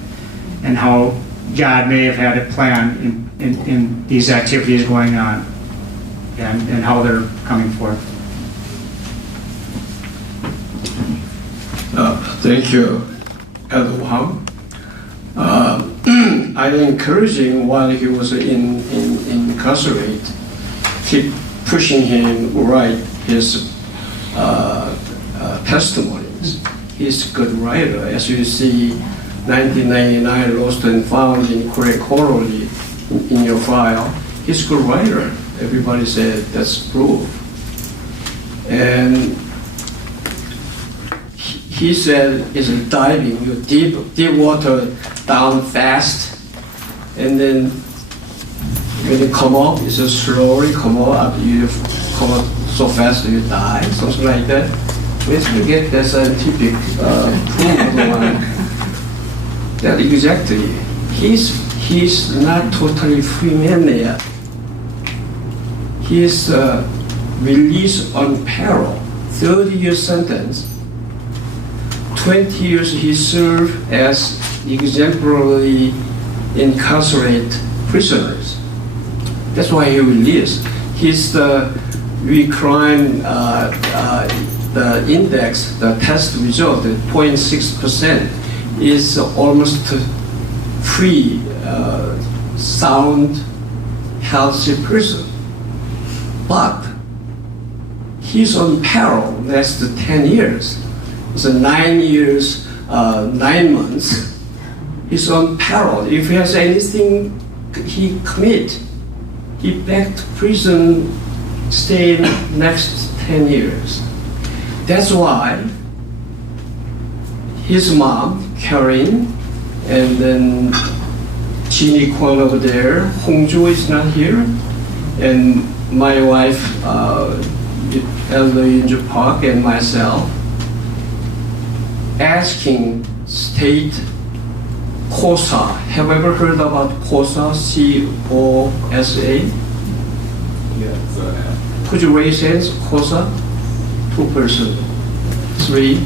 and how God may have had a plan in these activities going on and how they're coming forth. Thank you, Elder Wang. I encouraged him while he was incarcerated, keep pushing him to write his testimonies. He's a good writer. As you see, 1999 Lost and Found in Korean Quarterly in your file. He's a good writer. Everybody said that's proof. And he said it's diving, you deep water down fast, and then when you come up, it's just slowly come up, you come up so fast that you die, something like that. Where do you get that scientific proof? That exactly. He's not totally free man yet. He's released on parole, 30-year sentence. 20 years he served as exemplary incarcerated prisoners. That's why he released. His crime, the index, the test result, 0.6%, is almost free, sound, healthy person. But he's on parole next to 10 years. It's 9 years, 9 months. He's on parole. If he has anything he commit, he back to prison, stay next 10 years. That's why his mom, Karen, and then Jeannie Kwon over there, Hongjo is not here, and my wife, Elder Yunju Park, and myself, asking state COSA. Have you ever heard about COSA? C-O-S-A? Yes. Could you raise hands? COSA? 2 person. 3.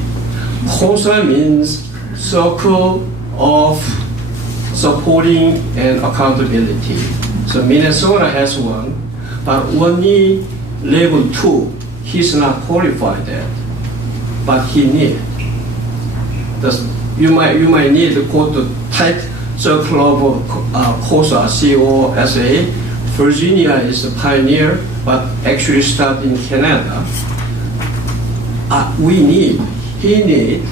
COSA means Circle of Supporting and Accountability. So Minnesota has one, but only level 2. He's not qualified yet, but he need. You might need to go to type Circle of COSA, C-O-S-A. Virginia is the pioneer, but actually started in Canada. He need,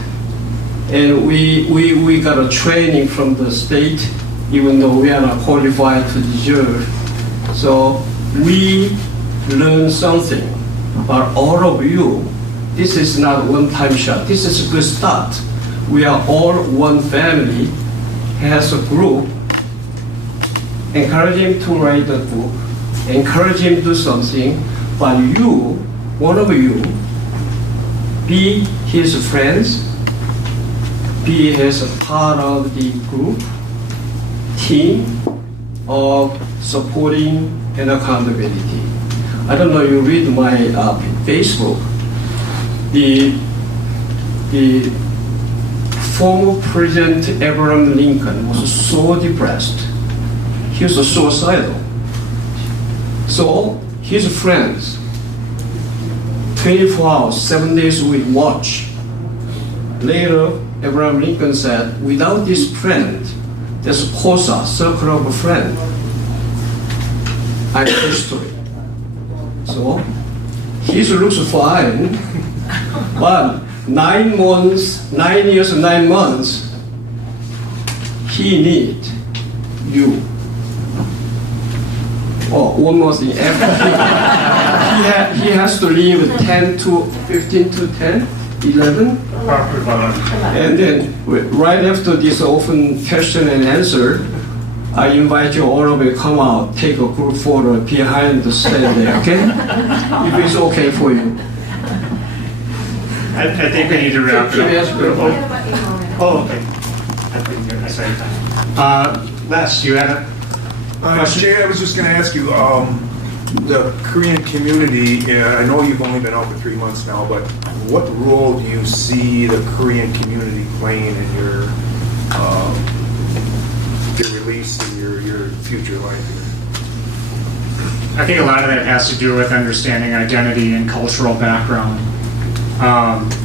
and we got a training from the state, even though we are not qualified to deserve. So we learn something, but all of you, this is not one-time shot. This is a good start. We are all one family, has a group. Encourage him to write a book, encourage him to do something, but you, one of you, be his friends, be his part of the group, team of supporting and accountability. I don't know, you read my Facebook, the former President Abraham Lincoln was so depressed. He was suicidal. So his friends, 24 hours, 7 days a week, watch. Later, Abraham Lincoln said, without this friend, there's COSA, Circle of a Friend. I'm history. So, he looks fine, but 9 years and 9 months, he need you. Oh, one more thing. He has to leave 10 to 15 to 10, 11. And then right after this open question and answer, I invite you all of you to come out, take a group photo behind the stand there, okay? If it's okay for you. I think we need to wrap it up. Oh, okay. I said Les, you had a question? Jay, I was just going to ask you, the Korean community, I know you've only been out for 3 months now, but what role do you see the Korean community playing in your release and your future life here? I think a lot of that has to do with understanding identity and cultural background.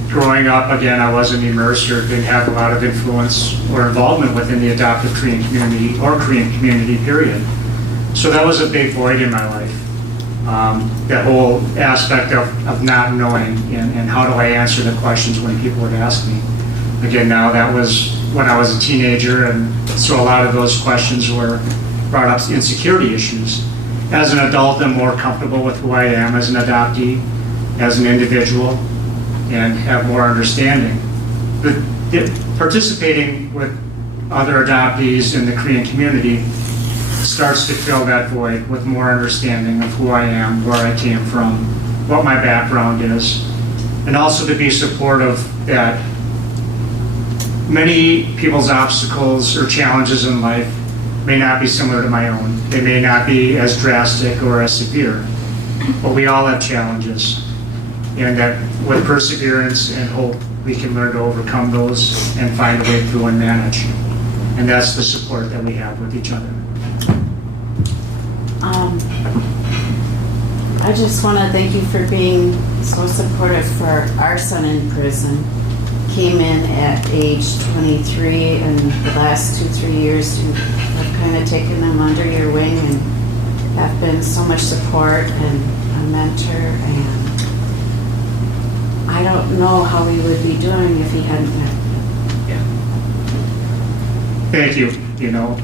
Growing up, again, I wasn't immersed or didn't have a lot of influence or involvement within the adoptive Korean community or Korean community, period. So that was a big void in my life. That whole aspect of not knowing and how do I answer the questions when people would ask me. Again, now that was when I was a teenager, and so a lot of those questions were brought up insecurity issues. As an adult, I'm more comfortable with who I am as an adoptee, as an individual, and have more understanding. Participating with other adoptees in the Korean community starts to fill that void with more understanding of who I am, where I came from, what my background is, and also to be supportive that many people's obstacles or challenges in life may not be similar to my own. They may not be as drastic or as severe, but we all have challenges. And that with perseverance and hope, we can learn to overcome those and find a way through and manage. And that's the support that we have with each other. I just want to thank you for being so supportive for our son in prison. Came in at age 23, and the last 2-3 years you have kind of taken him under your wing and have been so much support and a mentor, and I don't know how we would be doing if he hadn't been. Yeah. Thank you. You know,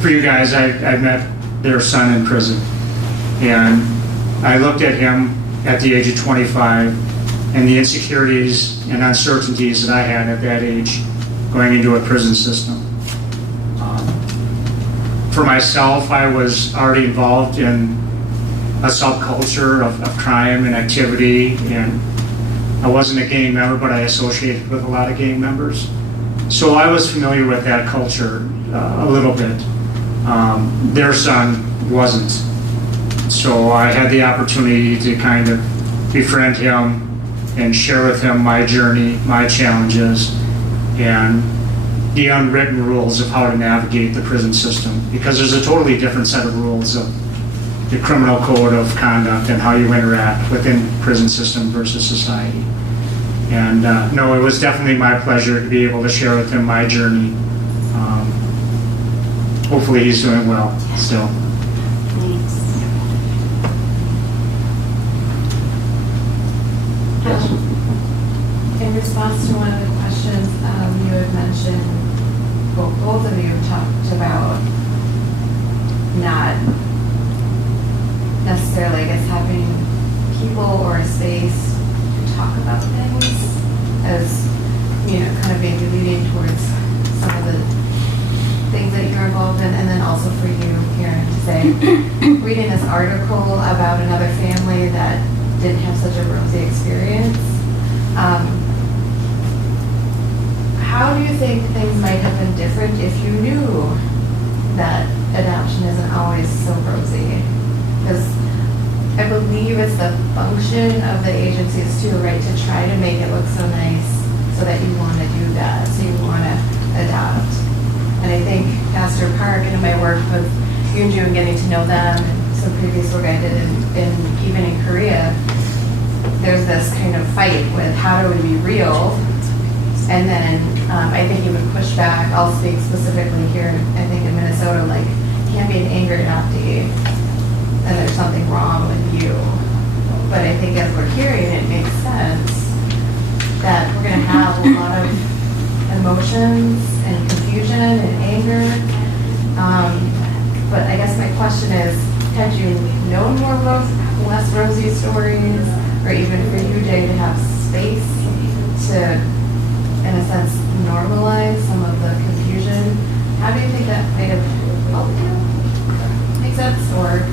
for you guys, I met their son in prison, and I looked at him at the age of 25 and the insecurities and uncertainties that I had at that age going into a prison system. For myself, I was already involved in a subculture of crime and activity, and I wasn't a gang member, but I associated with a lot of gang members. So I was familiar with that culture a little bit. Their son wasn't. So I had the opportunity to kind of befriend him and share with him my journey, my challenges, and the unwritten rules of how to navigate the prison system. Because there's a totally different set of rules of the criminal code of conduct and how you interact within prison system versus society. And no, it was definitely my pleasure to be able to share with him my journey. Hopefully he's doing well still. Thanks. In response to one of the questions, you had mentioned, well, both of you talked about not necessarily, I guess, having people or a space to talk about things as, kind of maybe leading towards some of the things that you're involved in, and then also for you, Karen, to say, reading this article about another family that didn't have such a rosy experience. How do you think things might have been different if you knew that adoption isn't always so rosy? Because I believe it's the function of the agencies too, right, to try to make it look so nice so that you want to do that, so you want to adopt. And I think Pastor Park, and in my work with you and June, getting to know them, and some previous work I did even in Korea, there's this kind of fight with how do we be real, and then I think you would push back. I'll speak specifically here, I think in Minnesota, like, can't be an angry adoptee, and there's something wrong with you. But I think as we're hearing, it makes sense that we're going to have a lot of emotions and confusion and anger. But I guess my question is, had you known more less rosy stories, or even for you, Jay, to have space to, in a sense, normalize some of the confusion, how do you think that might have helped you? Make sense? Or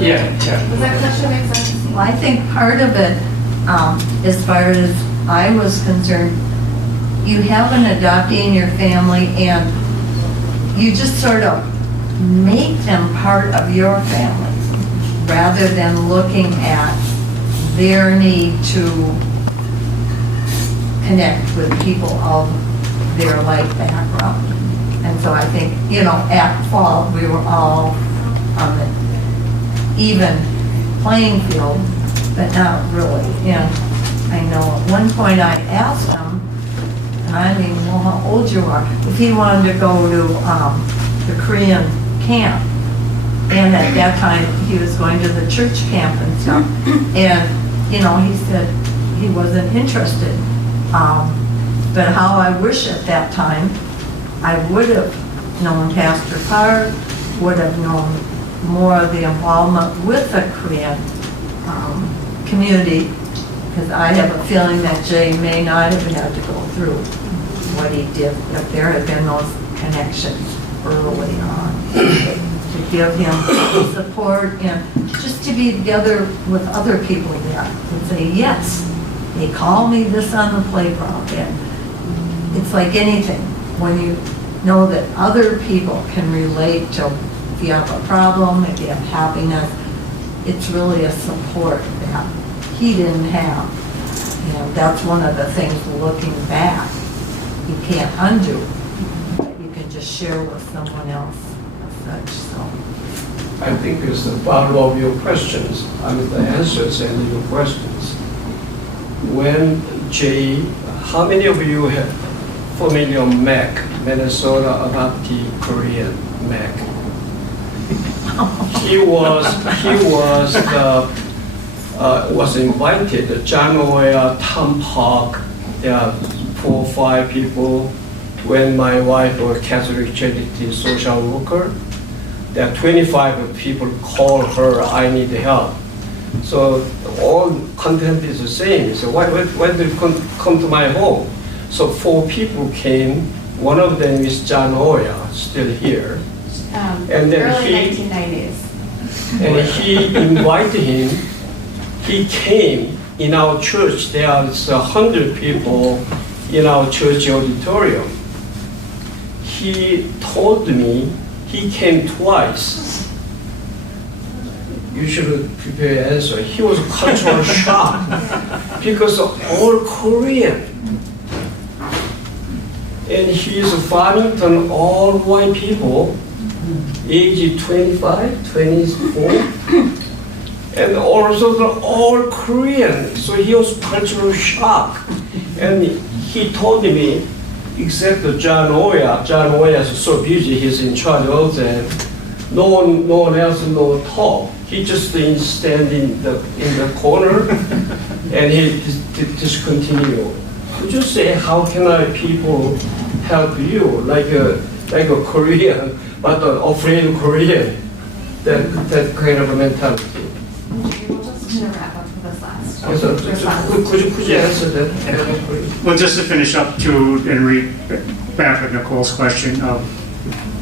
Yeah. does that question make sense? Well, I think part of it, as far as I was concerned, you have an adoptee in your family and you just sort of make them part of your family rather than looking at their need to connect with people of their life background. And so I think, at fault, we were all on the even playing field, but not really. I know at one point I asked him, and I didn't even know how old you are, if he wanted to go to the Korean camp. And at that time, he was going to the church camp and stuff. And, he said he wasn't interested. But how I wish at that time, I would have known Pastor Park, would have known more of the involvement with the Korean community, because I have a feeling that Jay may not have had to go through what he did, if there had been those connections early on, to give him support and just to be together with other people that would say, yes, they call me this on the playground. And it's like anything, when you know that other people can relate to, if you have a problem, if you have happiness, it's really a support that he didn't have. That's one of the things looking back, you can't undo, but you can just share with someone else as such, so. I think it's the follow of your questions, the answers and your questions. When Jay, how many of you have familiar MEC, Minnesota Adoptee Korean MEC? He was invited. John Oya, Tom Park, there are 4 or 5 people. When my wife was Catholic Charity social worker, there are 25 people call her, I need help. So all content is the same. So why do you come to my home? So 4 people came. One of them is John Oya, still here. And then early he 1990s. and he invited him he came in our church. There was 100 people in our church auditorium. He told me he came twice. You should prepare answer. He was cultural shock because all Korean. And he is Farmington, all white people, age 25, 24, and also they're all Korean. So he was cultural shock. And he told me, except John Oya is so busy, he's in charge of them. No one else no talk. He just stand in the corner and he just continue. Could you say how can our people help you like a Korean but afraid of Korean? That kind of a mentality. We're just gonna wrap up for this last. Could you answer that? Well, just to finish up too, and back with Nicole's question of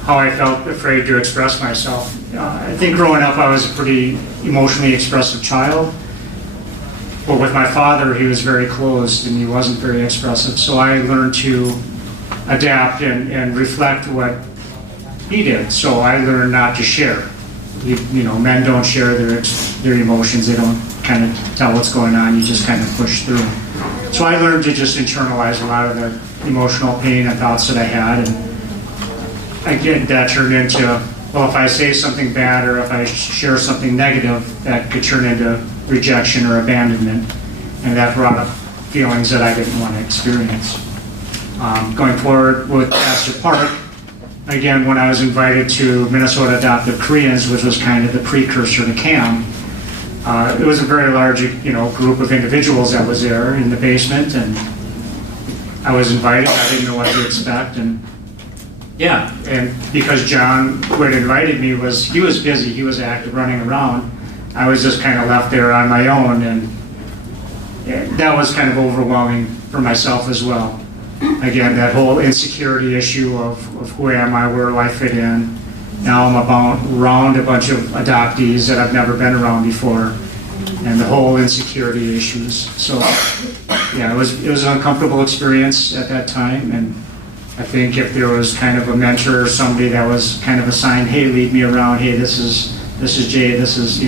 how I felt afraid to express myself. I think growing up I was a pretty emotionally expressive child. But with my father, he was very closed and he wasn't very expressive. So I learned to adapt and reflect what he did. So I learned not to share. You know, men don't share their emotions. They don't kind of tell what's going on. You just kind of push through. So I learned to just internalize a lot of the emotional pain and thoughts that I had. And again, that turned into, well, if I say something bad or if I share something negative, that could turn into rejection or abandonment. And that brought up feelings that I didn't want to experience. Going forward with Pastor Park, again, when I was invited to Minnesota Adoptive Koreans, which was kind of the precursor to CAM, it was a very large, group of individuals that was there in the basement, and I was invited. I didn't know what to expect, and because John, who had invited me, he was busy. He was active, running around. I was just kind of left there on my own, and that was kind of overwhelming for myself as well. Again, that whole insecurity issue of who am I, where do I fit in? Now I'm around a bunch of adoptees that I've never been around before, and the whole insecurity issues. So, it was an uncomfortable experience at that time, and I think if there was kind of a mentor or somebody that was kind of assigned, hey, lead me around, hey, this is Jay, this is,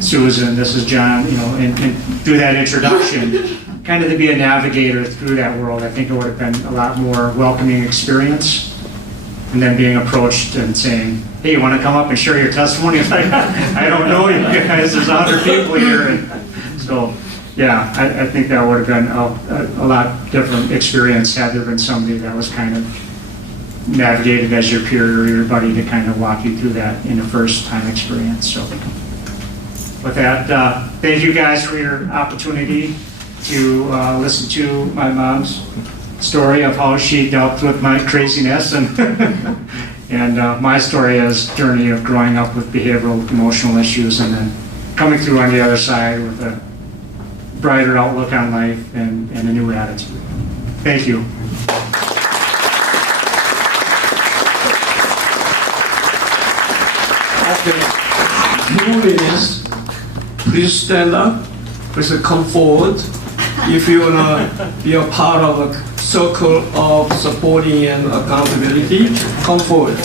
Susan, this is John, and do that introduction, kind of to be a navigator through that world, I think it would have been a lot more welcoming experience. And then being approached and saying, hey, you want to come up and share your testimony? It's like, I don't know you guys, there's 100 people here. And so, I think that would have been a lot different experience had there been somebody that was kind of navigated as your peer or your buddy to kind of walk you through that in a first time experience. So with that, thank you guys for your opportunity to listen to my mom's story of how she dealt with my craziness and my story is journey of growing up with behavioral emotional issues and then coming through on the other side with a brighter outlook on life and a new attitude. Thank you. Okay. 2 minutes. Please stand up. Please come forward. If you want to be a part of a circle of supporting and accountability, come forward.